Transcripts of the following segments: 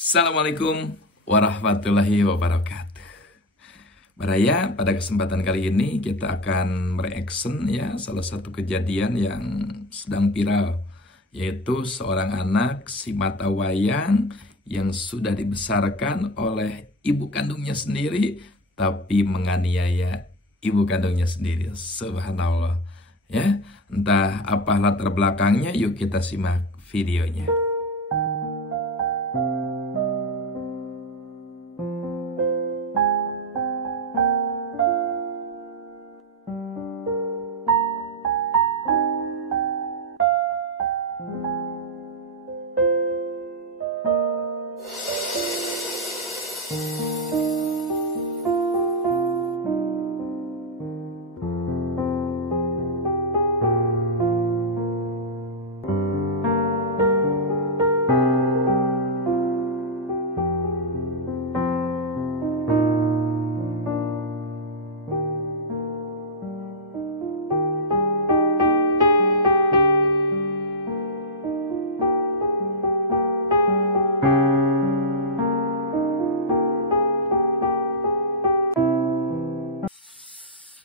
Assalamualaikum warahmatullahi wabarakatuh. Baraya, pada kesempatan kali ini kita akan mereaction ya salah satu kejadian yang sedang viral, yaitu seorang anak si mata wayang yang sudah dibesarkan oleh ibu kandungnya sendiri tapi menganiaya ibu kandungnya sendiri. Subhanallah. Ya, entah apa latar belakangnya, yuk kita simak videonya.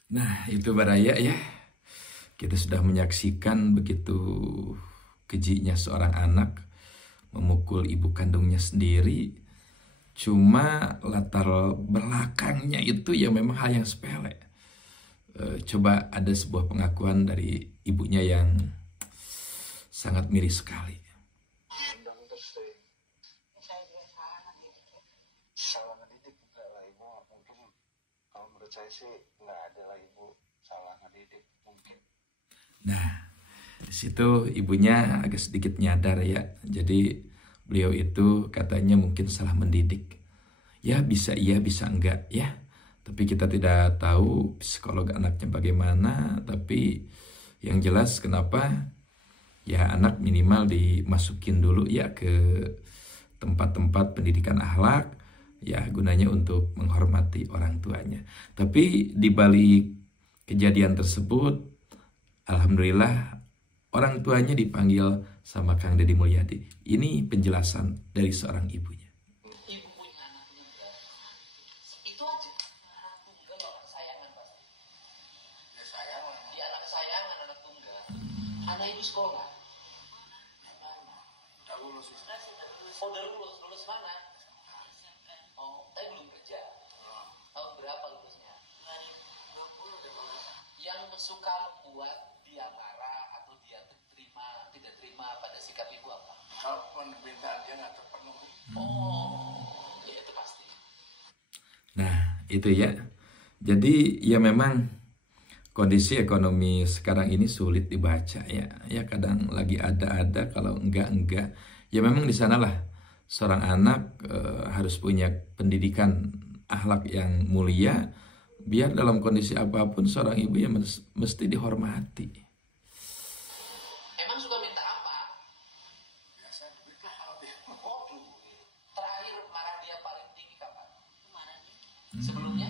Nah, itu Baraya ya. Kita sudah menyaksikan begitu kejinya seorang anak memukul ibu kandungnya sendiri. Cuma latar belakangnya itu ya memang hal yang sepele. Coba ada sebuah pengakuan dari ibunya yang sangat miris sekali. Salah ngedidik enggak lah ibu, mungkin kalau menurut saya sih nggak ada lah ibu salah ngedidik mungkin. Nah, di situ ibunya agak sedikit nyadar ya. Jadi beliau itu katanya mungkin salah mendidik. Ya bisa iya bisa enggak ya. Tapi kita tidak tahu psikolog anaknya bagaimana. Tapi yang jelas kenapa ya anak minimal dimasukin dulu ya ke tempat-tempat pendidikan akhlak. Ya gunanya untuk menghormati orang tuanya. Tapi di balik kejadian tersebut, alhamdulillah orang tuanya dipanggil sama Kang Deddy Mulyadi. Ini penjelasan dari seorang ibunya. Ibu punya anak tunggal, itu aja. Anak tunggal orang kesayangan pasti. Ya sayang lah. Dia anak kesayangan, anak tunggal. Anak ibu sekolah. Udah lulus sih. Oh, udah lulus. Lulus mana? Oh, tapi belum kerja. Tahun berapa lulusnya? 2020. Yang suka membuat dia marah atau dia tidak terima pada sikap ibu apa? Kalau permintaan dia nggak terpenuhi. Oh, ya itu pasti. Nah, itu ya. Jadi ya memang kondisi ekonomi sekarang ini sulit dibaca ya. Ya kadang lagi ada, kalau enggak. Ya memang di sanalah seorang anak harus punya pendidikan akhlak yang mulia, biar dalam kondisi apapun seorang ibu ya mesti dihormati. Emang suka minta apa? Biasa duit lah. Oh, duit. Terakhir marah dia paling tinggi kapan? Sebelumnya?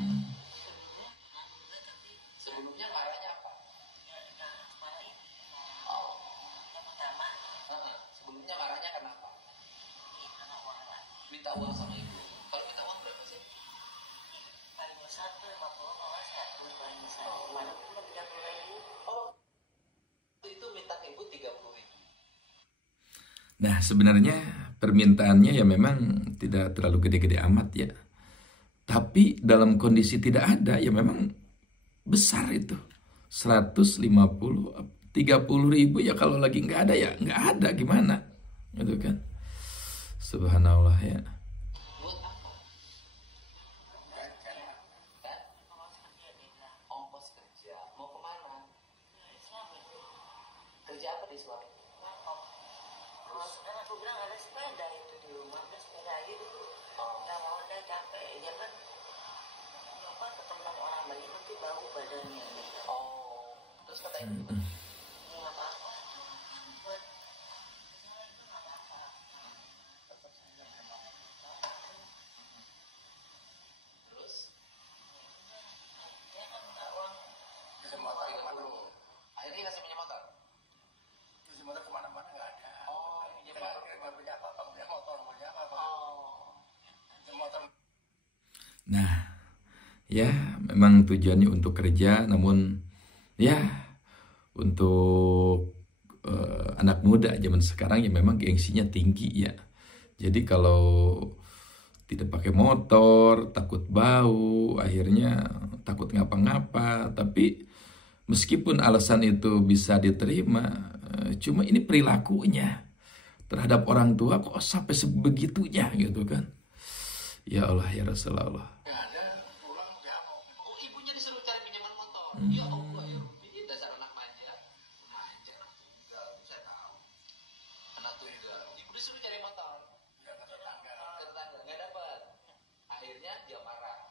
Sebelumnya marahnya apa? Oh. Sebelumnya marahnya kenapa? Minta uang sama ibu. Kalau minta uang berapa sih? Oh, itu minta ke ibu 30.000. Nah, sebenarnya permintaannya ya memang tidak terlalu gede-gede amat ya. Tapi dalam kondisi tidak ada ya memang besar itu. 150, 30.000 ya kalau lagi nggak ada ya nggak ada, gimana? Gitu kan. Subhanallah ya. Buat apa? Kan? Ongkos kerja. Mau kemana? Kerja apa di Islam? Terus kan aku bilang ada sepeda itu di rumah, ada sepeda aja dulu. Nggak mau udah capek, ya kan apa ketemu orang banyak nanti bau badannya. Oh, terus kata ibu, Ini nggak apa-apa. Buat itu nggak apa-apa. terus Dia kan minta uang. Bisa motor kemana? akhirnya kasih punya motor. Bisa motor kemana-mana nggak ada. Oh, Kita nggak punya apa-apa, punya motor, punya apa-apa. Oh, Nah, ya memang tujuannya untuk kerja, namun ya untuk anak muda zaman sekarang ya memang gengsinya tinggi ya. Jadi kalau tidak pakai motor, takut bau, akhirnya takut ngapa-ngapa. Tapi meskipun alasan itu bisa diterima, cuma ini perilakunya terhadap orang tua kok sampai sebegitunya gitu kan. Ya Allah ya Rasulullah. Oh, ibunya disuruh cari pinjaman motor. Ya Allah ya Rabbi, ini dasar anak manja. Manja anak tunggal, saya tahu. Anak tunggal. Ibu disuruh cari motor. Ya, ke tetangga. Nggak dapat. Akhirnya dia marah.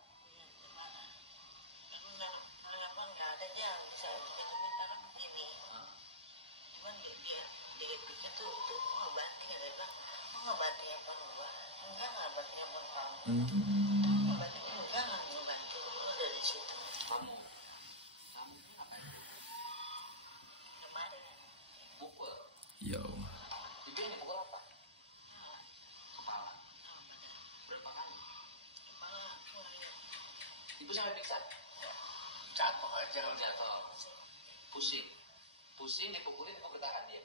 Harapan nggak ada aja bisa kita komentar begini. Cuman dia pikir tuh ngebanting ada bilang ngebanting apa enggak ngebanting apa kamu ngebanting enggak ngebantu dari situ Kamu ini ngapain? kemarin Pukul. Ya Allah. Ibu yang dipukul apa? Kepala. Berapa kali? kepala ya Ibu sampai pingsan? Jatuh aja. Jatuh. Pusing. Pusing dipukulin apa bertahan dia?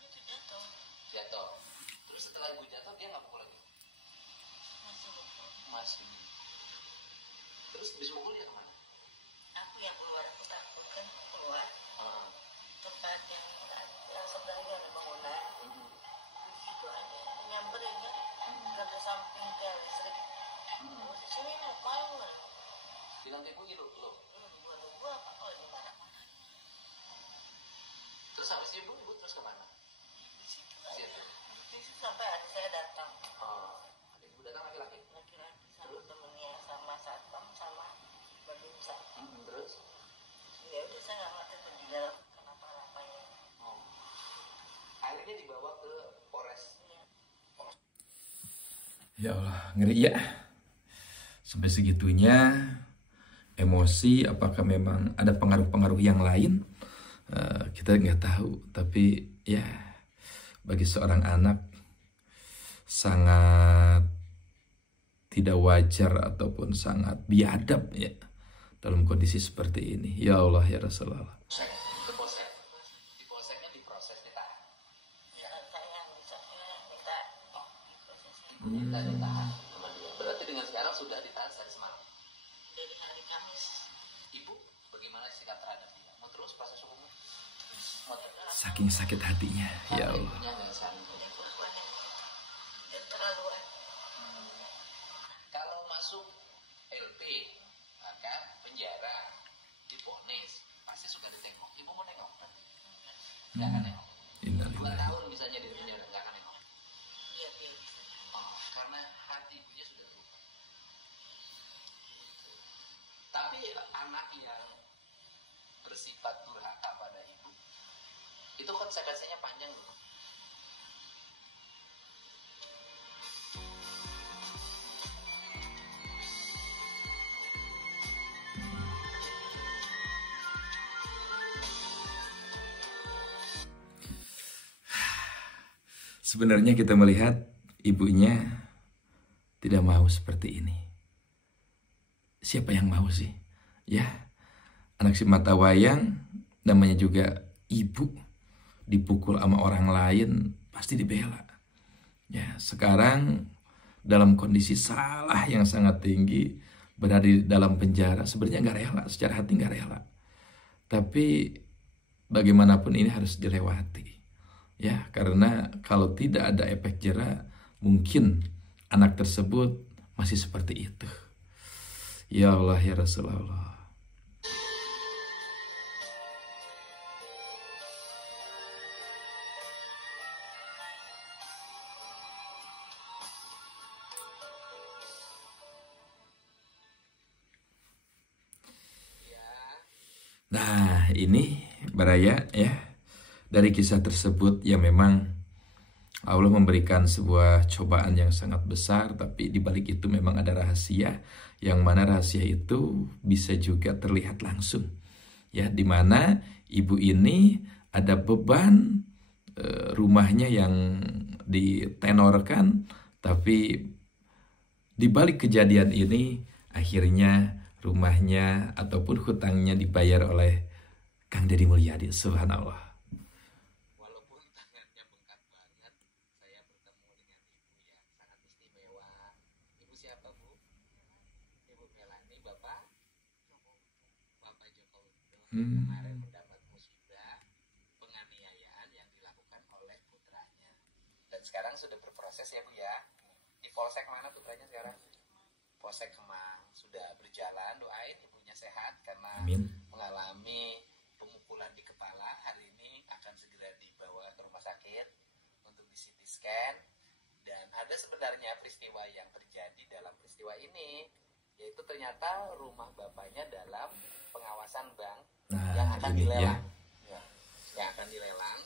itu jatuh Jatuh. Terus setelah ibu jatuh dia nggak pukul lagi? masih lupa Masih. Terus habis mukul dia kemana? aku yang keluar aku takut kan keluar Ah. tempat yang sebelahnya ada bangunan di situ aja nyamperin kan ke samping tiang listrik terus di sini ngapain lah Bilang ke ibu gitu loh. gua apa kalau di mana Terus habis ibu terus kemana? di situ Di situ. di situ sampai adik saya datang Oh. Ada ibu datang laki-laki. laki-laki sama temennya sama satpam sama badunsa Terus? ya udah saya nggak ngerti tuh di dalam kenapa-napanya Oh. Akhirnya dibawa ke Polres. Ya Allah, ngeri ya. Sampai segitunya emosi, apakah memang ada pengaruh-pengaruh yang lain? Kita nggak tahu. Tapi ya, bagi seorang anak sangat tidak wajar ataupun sangat biadab ya dalam kondisi seperti ini. Ya Allah ya Rasulullah. Ke polsek. Di polseknya diproses ditahan. saya yang bisa minta diprosesnya Minta ditahan sama dia. Berarti dengan sekarang sudah ditahan dari semalam. dari hari Kamis Ibu bagaimana sikap terhadap dia? Mau terus proses hukumnya? Mau terus? Saking sakit hatinya. Ya Allah. Ibunya nggak sadar. jadi perempuannya terlaluan Kalau masuk LP, maka penjara, diponis, pasti suka ditengok. Ibu mau nengok? Nggak akan nengok. 2 Innalillahi. tahun misalnya di penjara, nggak akan nengok. dia pilih Oh, karena hati ibunya sudah berubah. Tapi anak yang bersifat durhaka pada ibu, itu konsekuensinya panjang loh. Sebenarnya kita melihat ibunya tidak mau seperti ini. Siapa yang mau sih? Ya, anak si mata wayang namanya juga ibu dipukul sama orang lain pasti dibela. Ya, sekarang dalam kondisi salah yang sangat tinggi berada di dalam penjara, sebenarnya nggak rela, secara hati nggak rela. Tapi bagaimanapun ini harus dilewati. Ya, karena kalau tidak ada efek jera, mungkin anak tersebut masih seperti itu. Ya Allah ya Rasulullah. Nah, ini Baraya ya. Dari kisah tersebut ya memang Allah memberikan sebuah cobaan yang sangat besar, tapi di balik itu memang ada rahasia, yang mana rahasia itu bisa juga terlihat langsung. Ya, di mana ibu ini ada beban rumahnya yang ditenorkan, tapi di balik kejadian ini akhirnya rumahnya ataupun hutangnya dibayar oleh Kang Deddy Mulyadi. Subhanallah. Walaupun tangannya bengkak banget, saya bertemu dengan ibu yang sangat istimewa. Ibu siapa, Bu? Ibu Melani, Bapak Joko Widodo kemarin mendapat musibah penganiayaan yang dilakukan oleh putranya. Dan sekarang sudah berproses ya, Bu ya. Di Polsek mana putranya sekarang? Polsek Kemang. Sudah berjalan, doain ibunya sehat karena Amin. mengalami pemukulan di kepala. Hari ini akan segera dibawa ke rumah sakit untuk di CT scan. Dan ada sebenarnya peristiwa yang terjadi dalam peristiwa ini, yaitu ternyata rumah bapaknya dalam pengawasan bank yang akan ini dilelang. Ya, yang akan dilelang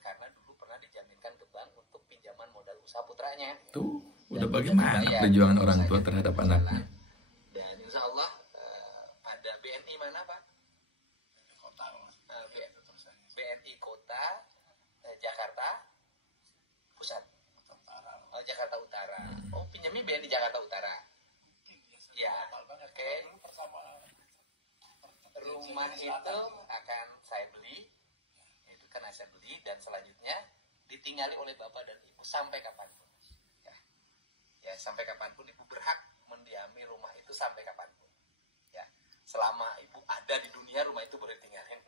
karena dulu pernah dijaminkan ke bank untuk pinjaman modal usaha putranya. Tuh, udah bagaimana perjuangan orang tua terhadap anaknya. Dan insya Allah ada BNI mana, Pak? BNI Kota Jakarta Pusat. Oh, Jakarta Utara. Oh, pinjamnya BNI Jakarta Utara. Ya, oke. Rumah itu akan saya beli. Itu kan saya beli dan selanjutnya ditinggali oleh bapak dan ibu sampai kapanpun. Ya, sampai kapanpun ibu berhak mendiami rumah itu sampai kapanpun. Ya, selama ibu ada di dunia rumah itu boleh tinggalin.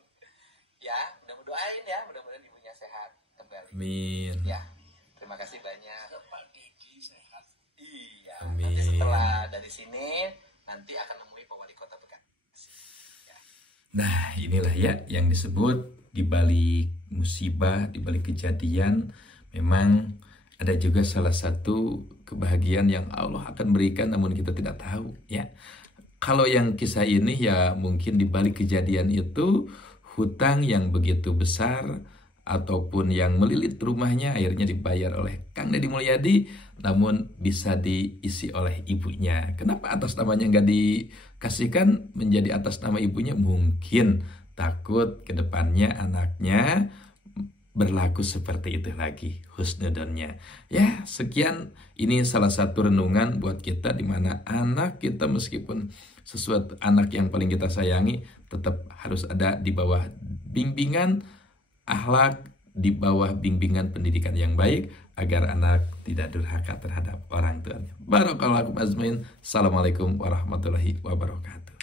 Ya, mudah-mudahan ya, mudah-mudahan ibunya sehat kembali. Amin. Ya, terima kasih banyak. Pak Dedi sehat. Iya. Amin. Nanti setelah dari sini nanti akan nemui Pak Wali Kota Bekasi. Ya. Nah, inilah ya yang disebut di balik musibah, di balik kejadian, memang ada juga salah satu kebahagiaan yang Allah akan berikan namun kita tidak tahu ya. Kalau yang kisah ini ya mungkin di balik kejadian itu hutang yang begitu besar ataupun yang melilit rumahnya akhirnya dibayar oleh Kang Deddy Mulyadi namun bisa diisi oleh ibunya. Kenapa atas namanya nggak dikasihkan menjadi atas nama ibunya? Mungkin takut ke depannya anaknya berlaku seperti itu lagi husnudonnya. Ya, sekian ini salah satu renungan buat kita di mana anak kita meskipun sesuatu anak yang paling kita sayangi tetap harus ada di bawah bimbingan akhlak, di bawah bimbingan pendidikan yang baik agar anak tidak durhaka terhadap orang tuanya. Barakallahu azmain. Assalamualaikum warahmatullahi wabarakatuh.